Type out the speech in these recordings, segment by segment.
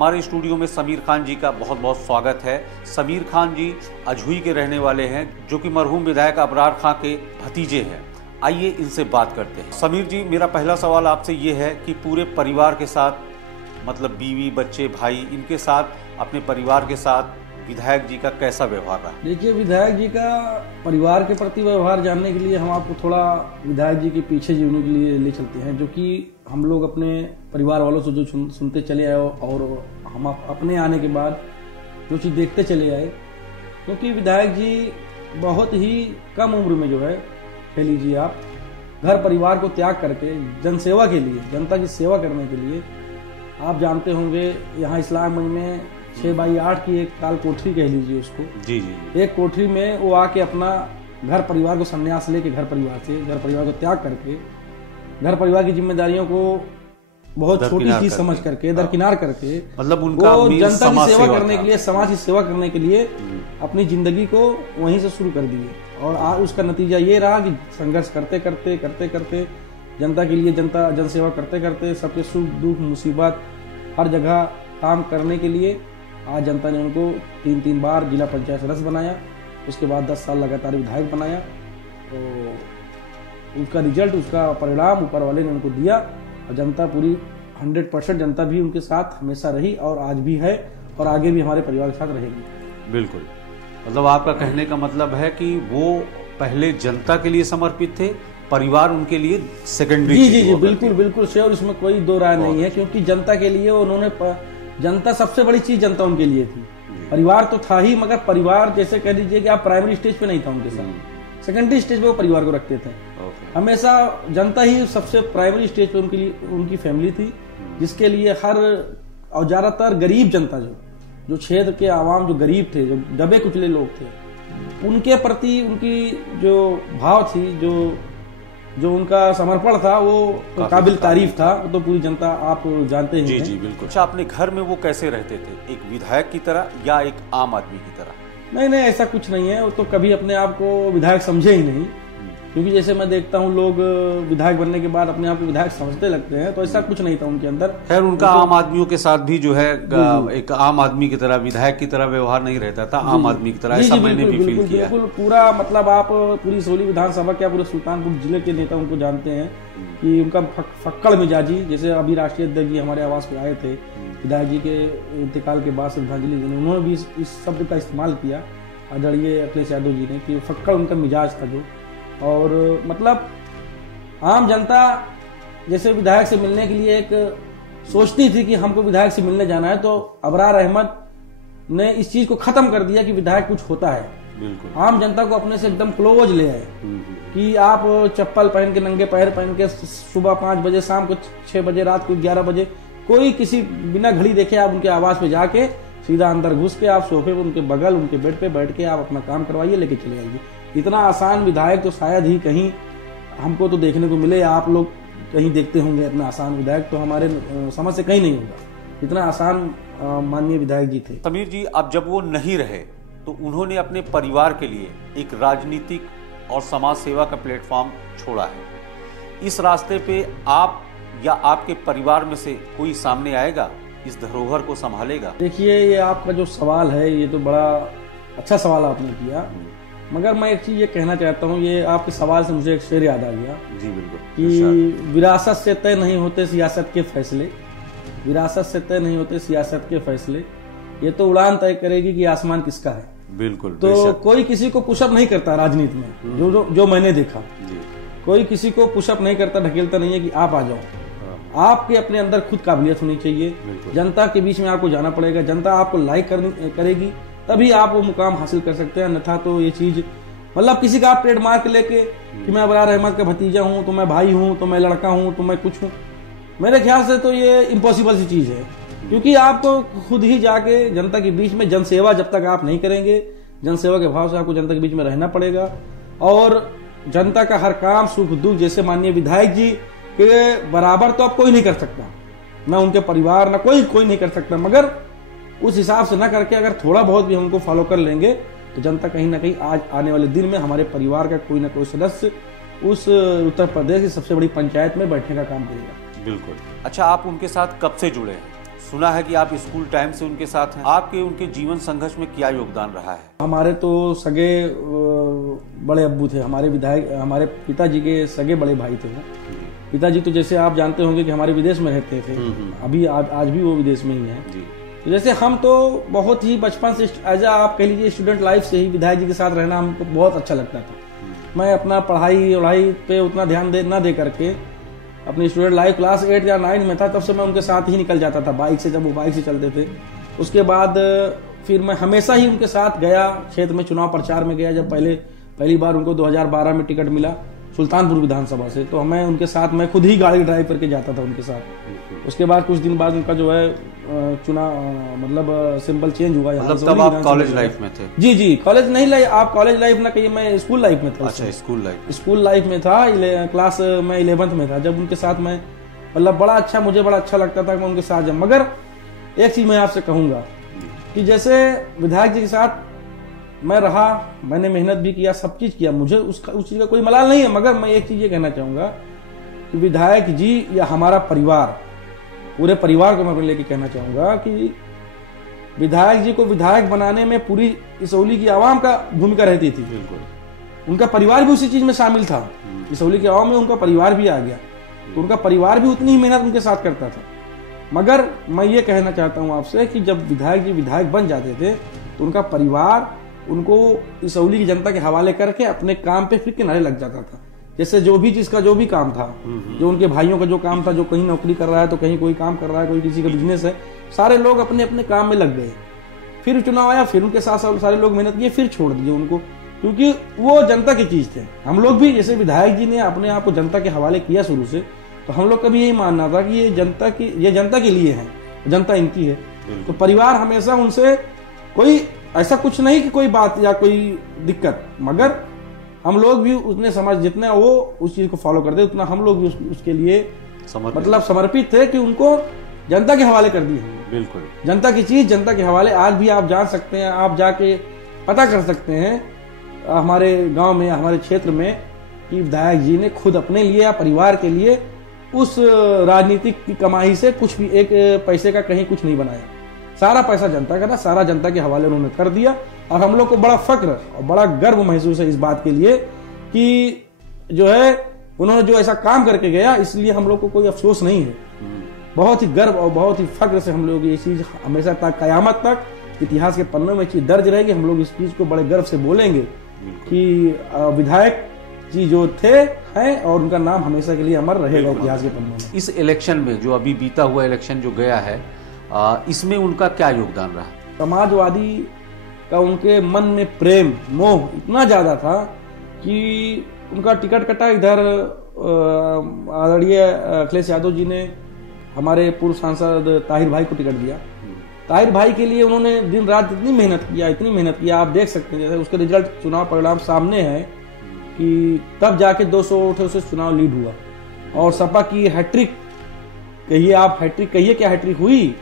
हमारे स्टूडियो में समीर खान जी का बहुत बहुत स्वागत है। समीर खान जी अजहुई के रहने वाले हैं, जो कि मरहूम विधायक अबरार खां के भतीजे हैं। आइए इनसे बात करते हैं। समीर जी, मेरा पहला सवाल आपसे ये है कि पूरे परिवार के साथ, मतलब बीवी, बच्चे, भाई, इनके साथ, अपने परिवार के साथ विधायक जी का कैसा व्यवहार रहा? देखिए, विधायक जी का परिवार के प्रति व्यवहार जानने के लिए हम आपको थोड़ा विधायक जी के पीछे जीवन के लिए ले चलते हैं, जो कि हम लोग अपने परिवार वालों से जो सुनते चले आए और हम अपने आने के बाद जो चीज़ देखते चले आए। क्योंकि विधायक जी बहुत ही कम उम्र में जो है, कह लीजिए आप, घर परिवार को त्याग करके जनसेवा के लिए, जनता की सेवा करने के लिए, आप जानते होंगे यहाँ इस्लामगंज में 6x8 की एक काल कोठरी कह लीजिए उसको, जी, एक कोठरी में वो आके अपना घर परिवार को संन्यास लेके घर परिवार को त्याग करके, घर परिवार की जिम्मेदारियों को बहुत छोटी चीज समझ करके दरकिनार करके, मतलब उनका वो जनता की सेवा करने के लिए, समाज की सेवा करने के लिए अपनी जिंदगी को वहीं से शुरू कर दिए। और आज उसका नतीजा ये रहा कि संघर्ष करते करते जनता के लिए, जनसेवा करते करते, सबके सुख दुख मुसीबत हर जगह काम करने के लिए आज जनता ने उनको 3 बार जिला पंचायत सदस्य बनाया। उसके बाद 10 साल लगातार विधायक बनाया। तो उसका रिजल्ट, उसका परिणाम ऊपर वाले ने उनको दिया और जनता पूरी 100% जनता भी उनके साथ हमेशा रही और आज भी है और आगे भी हमारे परिवार के साथ रहेगी। बिल्कुल, मतलब आपका कहने का मतलब है कि वो पहले जनता के लिए समर्पित थे, परिवार उनके लिए सेकेंडरी। जी, बिल्कुल श्योर, इसमें कोई दो राय नहीं है। क्योंकि जनता के लिए उन्होंने, जनता सबसे बड़ी चीज जनता उनके लिए थी। परिवार तो था ही, मगर परिवार जैसे कह लीजिए कि आप प्राइमरी स्टेज पे नहीं था उनके साथ, सेकेंडरी स्टेज पे वो परिवार को रखते थे। हमेशा जनता ही सबसे प्राइमरी स्टेज पे उनके लिए उनकी फैमिली थी, जिसके लिए हर, और ज्यादातर गरीब जनता, जो क्षेत्र के आवाम, जो गरीब थे, जो दबे कुचले लोग थे, उनके प्रति उनकी जो भाव थी, जो उनका समर्पण था, वो काबिल तारीफ था। तो पूरी जनता आप जानते हैं। जी बिल्कुल। अच्छा, अपने घर में वो कैसे रहते थे, एक विधायक की तरह या एक आम आदमी की तरह? नहीं, ऐसा कुछ नहीं है। वो तो कभी अपने आप को विधायक समझे ही नहीं। क्योंकि जैसे मैं देखता हूँ लोग विधायक बनने के बाद अपने आप को विधायक समझते लगते हैं, तो ऐसा कुछ नहीं था उनके अंदर। खैर, उनका आम आदमियों के साथ भी जो है एक आम आदमी की तरह, विधायक की तरह व्यवहार नहीं रहता था, आम आदमी की तरह। ऐसा मैंने भी फील किया। बिल्कुल पूरा, मतलब आप पूरी सोली विधानसभा के, पूरे सुल्तानपुर जिले के नेता उनको जानते हैं कि उनका फक्कड़ मिजाजी, जैसे अभी राष्ट्रीय अध्यक्ष जी हमारे आवास पे आए थे विधायक जी के इंतकाल के बाद श्रद्धांजलि देने, उन्होंने भी इस शब्द का इस्तेमाल किया आदरणीय अखिलेश यादव जी ने, कि फक्कड़ उनका मिजाज था जो। और मतलब आम जनता जैसे विधायक से मिलने के लिए एक सोचती थी कि हमको विधायक से मिलने जाना है, तो अबरार अहमद ने इस चीज को खत्म कर दिया कि विधायक कुछ होता है। बिल्कुल। आम जनता को अपने से एकदम क्लोज ले आए कि आप चप्पल पहन के, नंगे पैर पहन के, सुबह 5 बजे, शाम को 6 बजे, रात को 11 बजे, कोई किसी बिना घड़ी देखे आप उनके आवास पे जाके सीधा अंदर घुस के आप सोफे पे, उनके बगल, उनके बेड पे बैठ के आप अपना काम करवाइए, लेके चले आइए। इतना आसान विधायक तो शायद ही कहीं हमको तो देखने को मिले, आप लोग कहीं देखते होंगे। इतना आसान विधायक तो हमारे समझ से कहीं नहीं होगा। इतना आसान माननीय विधायक जी थे। समीर जी, अब जब वो नहीं रहे तो उन्होंने अपने परिवार के लिए एक राजनीतिक और समाज सेवा का प्लेटफॉर्म छोड़ा है। इस रास्ते पे आप या आपके परिवार में से कोई सामने आएगा, इस धरोहर को संभालेगा? देखिए, ये आपका जो सवाल है, ये तो बड़ा अच्छा सवाल आपने किया, मगर मैं एक चीज ये कहना चाहता हूँ। ये आपके सवाल से मुझे एक शेर याद आ गया। जी बिल्कुल। कि विरासत से तय नहीं होते सियासत के फैसले, विरासत से तय नहीं होते सियासत के फैसले, ये तो उड़ान तय करेगी कि आसमान किसका है। बिल्कुल। तो कोई किसी को पुशअप नहीं करता राजनीति में, जो मैंने देखा, कोई किसी को पुशअप नहीं करता, ढकेलता नहीं है कि आप आ जाओ। आपके अपने अंदर खुद काबिलियत होनी चाहिए। जनता के बीच में आपको जाना पड़ेगा, जनता आपको लाइक करेगी, तभी आप वो मुकाम हासिल कर सकते हैं। अन्यथा तो ये चीज, मतलब किसी का आप ट्रेडमार्क लेके कि मैं अबरार अहमद का भतीजा हूं, तो मैं भाई हूं, तो मैं लड़का हूं, तो मैं कुछ हूं, मेरे ख्याल से तो ये इम्पॉसिबल सी चीज है। क्योंकि आपको खुद ही जाके जनता के बीच में, जनसेवा जब तक आप नहीं करेंगे, जनसेवा के भाव से आपको जनता के बीच में रहना पड़ेगा। और जनता का हर काम, सुख दुख, जैसे माननीय विधायक जी के बराबर तो अब कोई नहीं कर सकता, ना उनके परिवार, ना कोई नहीं कर सकता, मगर उस हिसाब से ना करके अगर थोड़ा बहुत भी हमको फॉलो कर लेंगे तो जनता कहीं ना कहीं आज आने वाले दिन में हमारे परिवार का कोई ना कोई सदस्य उस उत्तर प्रदेश की सबसे बड़ी पंचायत में बैठने का काम करेगा। बिल्कुल। अच्छा, आप उनके साथ कब से जुड़े हैं? सुना है कि आप स्कूल टाइम से उनके साथ हैं। आपके उनके जीवन संघर्ष में क्या योगदान रहा है? हमारे तो सगे बड़े अब्बू थे, हमारे विधायक, हमारे पिताजी के सगे बड़े भाई थे वो। पिताजी तो जैसे आप जानते होंगे कि हमारे विदेश में रहते थे, अभी आज भी वो विदेश में ही है। तो जैसे हम तो बहुत ही बचपन से एज आप कह लीजिए स्टूडेंट लाइफ से ही विधायक जी के साथ रहना हमको बहुत अच्छा लगता था। मैं अपना पढ़ाई पे उतना ध्यान ना दे करके अपनी स्टूडेंट लाइफ क्लास 8 या 9 में था, तब से मैं उनके साथ ही निकल जाता था बाइक से, जब वो बाइक से चलते थे। उसके बाद फिर मैं हमेशा ही उनके साथ गया, क्षेत्र में चुनाव प्रचार में गया। जब पहली बार उनको 2012 में टिकट मिला सुल्तानपुर विधानसभा से, तो मैं उनके साथ, मैं खुद ही गाड़ी ड्राइव करके जाता था उनके साथ। उसके बाद कुछ दिन बाद उनका जो है मतलब सिंबल चेंज हुआ। मतलब तब आप कॉलेज लाइफ में थे? जी, कॉलेज नहीं, आप कॉलेज लाइफ ना कहिए, मैं स्कूल लाइफ में था। अच्छा, स्कूल लाइफ में था, क्लास में 11th में था जब उनके साथ मैं, मतलब मुझे बड़ा अच्छा लगता था कि मैं उनके साथ जाऊं। मगर एक चीज मैं आपसे कहूंगा कि जैसे विधायक जी के साथ मैं रहा, मैंने मेहनत भी किया, सब चीज किया, मुझे उस चीज का कोई मलाल नहीं है। मगर मैं एक चीज ये कहना चाहूंगा कि विधायक जी या हमारा परिवार, पूरे परिवार को मैं लेके कहना चाहूंगा कि विधायक जी को विधायक बनाने में पूरी इसौली की आवाम का भूमिका रहती थी। उनका परिवार भी उसी चीज में शामिल था। इसौली की आवाम में उनका परिवार भी आ गया, तो उनका परिवार भी उतनी ही मेहनत उनके साथ करता था। मगर मैं ये कहना चाहता हूं आपसे कि जब विधायक जी विधायक बन जाते थे तो उनका परिवार उनको इसौली की जनता के हवाले करके अपने काम पे फिर किनारे लग जाता था। जैसे जो भी जिसका जो भी काम था, जो उनके भाइयों का जो काम था, जो कहीं नौकरी कर रहा है तो कहीं कोई काम कर रहा है, कोई किसी का बिजनेस है, सारे लोग अपने अपने काम में लग गए। फिर चुनाव आया, फिर उनके साथ सारे लोग मेहनत किए, फिर छोड़ दिए उनको, क्योंकि वो जनता की चीज थे। हम लोग भी जैसे विधायक जी ने अपने आप को जनता के हवाले किया शुरू से, तो हम लोग का भी यही मानना था कि ये जनता के लिए है, जनता इनकी है। तो परिवार हमेशा उनसे कोई ऐसा कुछ नहीं कि कोई बात या कोई दिक्कत, मगर हम लोग भी उतने जितना वो उस चीज को फॉलो करते उतना हम लोग भी उसके लिए मतलब समर्पित थे कि उनको जनता के हवाले कर दिए। बिल्कुल, जनता की चीज जनता के हवाले। आज भी आप जान सकते हैं, आप जाके पता कर सकते हैं हमारे गांव में, हमारे क्षेत्र में, कि विधायक जी ने खुद अपने लिए या परिवार के लिए उस राजनीतिक की कमाई से कुछ भी एक पैसे का कहीं कुछ नहीं बनाया। सारा पैसा जनता का था, सारा जनता के हवाले उन्होंने कर दिया। और हम लोग को बड़ा फक्र और बड़ा गर्व महसूस है इस बात के लिए कि जो है उन्होंने जो ऐसा काम करके गया, इसलिए हम लोग को कोई अफसोस नहीं है। बहुत ही गर्व और बहुत ही फक्र से हम लोग ये चीज हमेशा तक, कयामत तक इतिहास के पन्नों में चीज दर्ज रहेगी। हम लोग इस चीज को बड़े गर्व से बोलेंगे कि विधायक जी जो थे हैं और उनका नाम हमेशा के लिए अमर रहेगा इतिहास के पन्नों में। इस इलेक्शन में जो अभी बीता हुआ इलेक्शन जो गया है, इसमें उनका क्या योगदान रहा? समाजवादी का उनके मन में प्रेम मोह इतना ज्यादा था कि उनका टिकट कटा। इधर आदरणीय अखिलेश यादव जी ने हमारे पूर्व सांसद ताहिर भाई को टिकट दिया। ताहिर भाई के लिए उन्होंने दिन रात इतनी मेहनत किया, आप देख सकते हैं। जैसे उसके रिजल्ट, चुनाव परिणाम सामने है कि तब जाके 200 वोटों से चुनाव लीड हुआ। और सपा की हैट्रिक कहिए, आप हैट्रिक कहिए, क्या हैट्रिक हुई।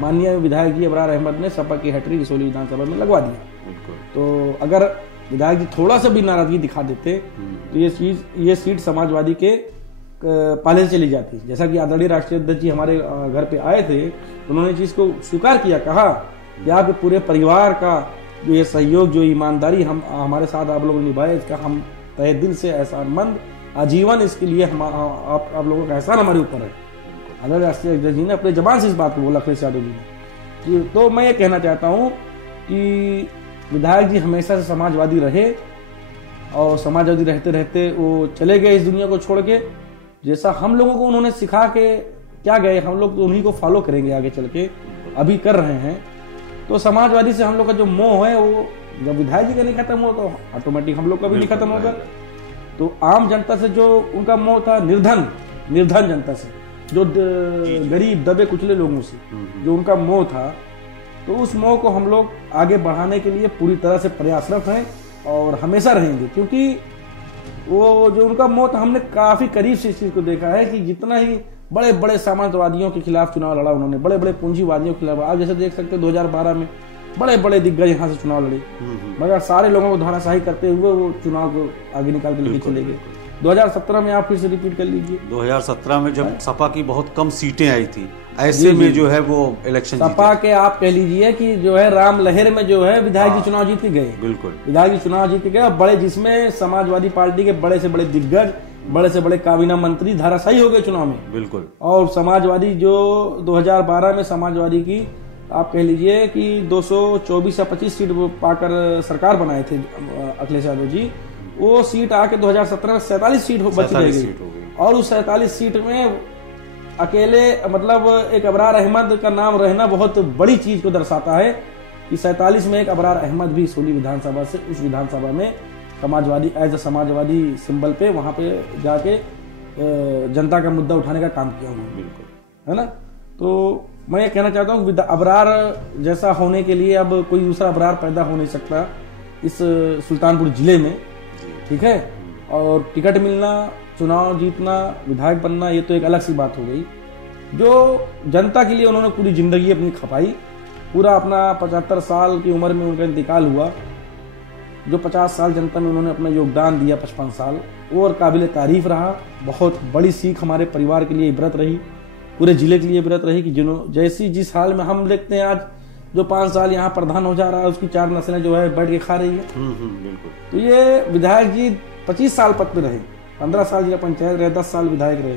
माननीय विधायक जी अबरार अहमद ने सपा की हैट्रिक इसौली विधानसभा में लगवा दिया। तो अगर विधायक जी थोड़ा सा भी नाराजगी दिखा देते तो ये सीट समाजवादी के पहले से चली जाती। जैसा कि आदरणीय राष्ट्रीय अध्यक्ष जी हमारे घर पे आए थे, उन्होंने चीज को स्वीकार किया, कहा कि आपके पूरे परिवार का जो ये सहयोग, जो ईमानदारी हमारे साथ आप लोगों ने निभाया, इसका हम तहे दिल से एहसानमंद, आजीवन इसके लिए आप लोगों का एहसान हमारे ऊपर है। आदरणीय राष्ट्रीय अध्यक्ष जी ने अपने जबान से इस बात को बोला, अखिलेश यादव जी ने। तो मैं ये कहना चाहता हूँ कि विधायक जी हमेशा से समाजवादी रहे और समाजवादी रहते रहते वो चले गए इस दुनिया को छोड़ के। जैसा हम लोगों को उन्होंने सिखा के क्या गए, हम लोग तो उन्हीं को फॉलो करेंगे आगे चल के, अभी कर रहे हैं। तो समाजवादी से हम लोग का जो मोह है वो जब विधायक जी का नहीं खत्म हो तो ऑटोमेटिक हम लोग का भी नहीं खत्म होगा। तो आम जनता से जो उनका मोह था, निर्धन जनता से, जो गरीब दबे कुचले लोगों से जो उनका मोह था, तो उस मोह को हम लोग आगे बढ़ाने के लिए पूरी तरह से प्रयासरत हैं और हमेशा रहेंगे। क्योंकि वो जो उनका मोह था, हमने काफी करीब से इस चीज को देखा है कि जितना ही बड़े बड़े सामंतवादियों के खिलाफ चुनाव लड़ा उन्होंने, बड़े बड़े पूंजीवादियों के खिलाफ। आप जैसे देख सकते हैं 2012 में बड़े बड़े दिग्गज यहाँ से चुनाव लड़े, मगर सारे लोगों को धराशाही करते हुए वो चुनाव को आगे निकाल के लेके चले गए। 2017 में आप फिर से रिपीट कर लीजिए। 2017 में जब सपा की बहुत कम सीटें आई थी ऐसे में जो है वो इलेक्शन सपा के आप कह लीजिए कि जो है राम लहर में जो है विधायक जी चुनाव जीत गए। बिल्कुल, विधायक जी चुनाव जीत गए, बड़े जिसमें समाजवादी पार्टी के बड़े से बड़े दिग्गज, बड़े से बड़े काबीना मंत्री धाराशायी हो गए चुनाव में। बिल्कुल। और समाजवादी जो 2012 में समाजवादी की आप कह लीजिए कि 224 या 25 सीट पाकर सरकार बनाए थे अखिलेश यादव जी, वो सीट आके 2017 में 47 सीट बची रह गई। और उस 47 सीट में अकेले मतलब एक अबरार अहमद का नाम रहना बहुत बड़ी चीज को दर्शाता है कि 47 में एक अबरार अहमद भी सोली विधानसभा से उस विधानसभा में Samajwadi as a Samajwadi symbol पे वहां पे जाके जनता का मुद्दा उठाने का काम किया उन्होंने। बिल्कुल, है ना। तो मैं ये कहना चाहता हूँ अबरार जैसा होने के लिए अब कोई दूसरा अबरार पैदा हो नहीं सकता इस सुल्तानपुर जिले में, ठीक है। और टिकट मिलना, चुनाव जीतना, विधायक बनना, ये तो एक अलग सी बात हो गई। जो जनता के लिए उन्होंने पूरी जिंदगी अपनी खपाई, पूरा अपना 75 साल की उम्र में उनका इंतकाल हुआ, जो 50 साल जनता में उन्होंने अपना योगदान दिया, 55 साल, वो और काबिल तारीफ रहा। बहुत बड़ी सीख हमारे परिवार के लिए इबरत रही, पूरे जिले के लिए इबरत रही कि जैसी जिस हाल में हम देखते हैं आज जो 5 साल यहाँ प्रधान हो जा रहा है उसकी 4 नस्लें जो है बैठ के खा रही है। बिल्कुल। तो ये विधायक जी 25 साल पद पे रहे, 15 साल जिला पंचायत रहे, 10 साल विधायक रहे,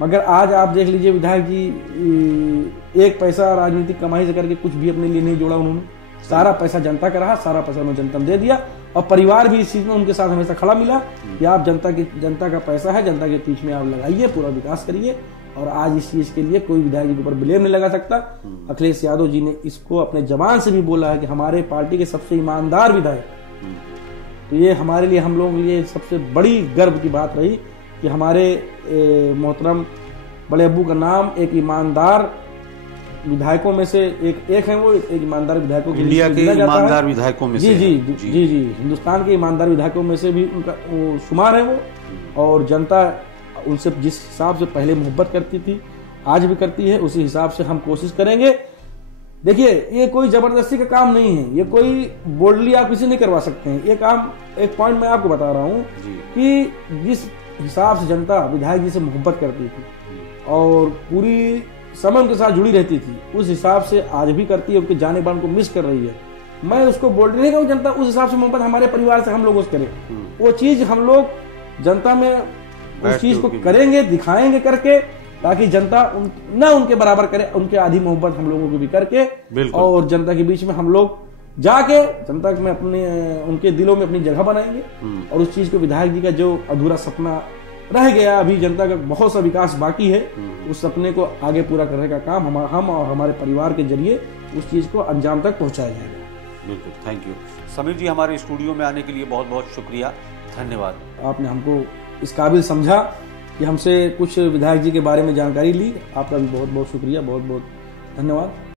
मगर आज आप देख लीजिए विधायक जी एक पैसा राजनीतिक कमाई से करके कुछ भी अपने लिए नहीं जोड़ा उन्होंने। सारा पैसा जनता का रहा, सारा पैसा उन्होंने जनता में दे दिया और परिवार भी इस चीज में उनके साथ हमेशा खड़ा मिला कि आप जनता का पैसा है, जनता के बीच में आप लगाइए, पूरा विकास करिए। और आज इस चीज के लिए कोई विधायक जी के ऊपर ब्लेम नहीं लगा सकता। अखिलेश यादव जी ने इसको अपने जबान से भी बोला है कि हमारे पार्टी के सबसे ईमानदार विधायक। तो ये हमारे लिए, हम लोगों के लिए सबसे बड़ी गर्व की बात रही कि हमारे मोहतरम बड़े अब्बू का नाम एक ईमानदार विधायकों में से एक है। वो एक ईमानदार विधायकों इंडिया के ईमानदार विधायकों में से जी हिंदुस्तान के ईमानदार विधायकों में से भी उनका शुमार है वो। और जनता उनसे जिस हिसाब से पहले मोहब्बत करती थी आज भी करती है, उसी हिसाब से हम कोशिश करेंगे। देखिए ये कोई जबरदस्ती का काम नहीं है, ये कोई बोल्डली आप किसी नहीं करवा सकते हैं ये काम। एक पॉइंट मैं आपको बता रहा हूँ कि जिस हिसाब से जनता विधायक जी से मोहब्बत करती थी और पूरी समय उनके साथ जुड़ी रहती थी, उस हिसाब से आज भी करती है, उनके जाने बाद को मिस कर रही है। मैं उसको बोल्डली नहीं कहूँ, जनता उस हिसाब से मोहब्बत हमारे परिवार से हम लोग उससे करें, वो चीज हम लोग जनता में उस चीज को करेंगे, दिखाएंगे करके, ताकि जनता ना उनके बराबर करे, उनके आधी मोहब्बत हम लोगों को भी करके और जनता के बीच में हम लोग जाके जनता में अपने उनके दिलों में अपनी जगह बनाएंगे। और उस चीज को विधायक जी का जो अधूरा सपना रह गया, अभी जनता का बहुत सा विकास बाकी है, उस सपने को आगे पूरा करने का काम हम और हमारे परिवार के जरिए उस चीज को अंजाम तक पहुंचाया जाएगा। बिल्कुल, थैंक यू समीर जी, हमारे स्टूडियो में आने के लिए बहुत बहुत शुक्रिया, धन्यवाद। आपने हमको इस काबिल समझा कि हमसे कुछ विधायक जी के बारे में जानकारी ली, आपका भी बहुत बहुत शुक्रिया, बहुत बहुत धन्यवाद।